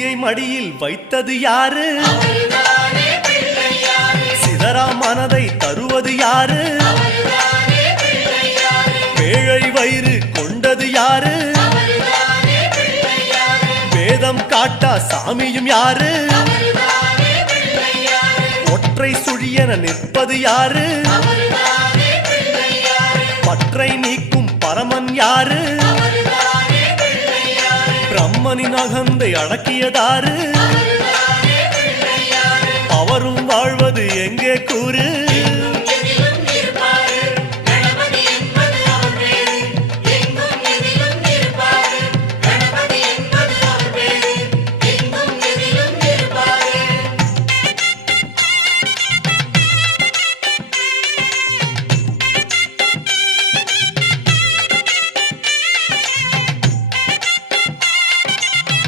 புலியை மடியில் வைத்தது யாரு? சிதறா மனதை தருவது யாரு? பேழை வயிறு கொண்டது யாரு? வேதம் காட்டா சாமியும் யாரு? ஒற்றை சுழியென நிற்பது யாரு? பற்றை நீக்கும் பரமன் யாரு? பிரம்மனின் அகந்தை அடக்கியதாரு? அவரும் வாழ்வது எங்கே கூறு?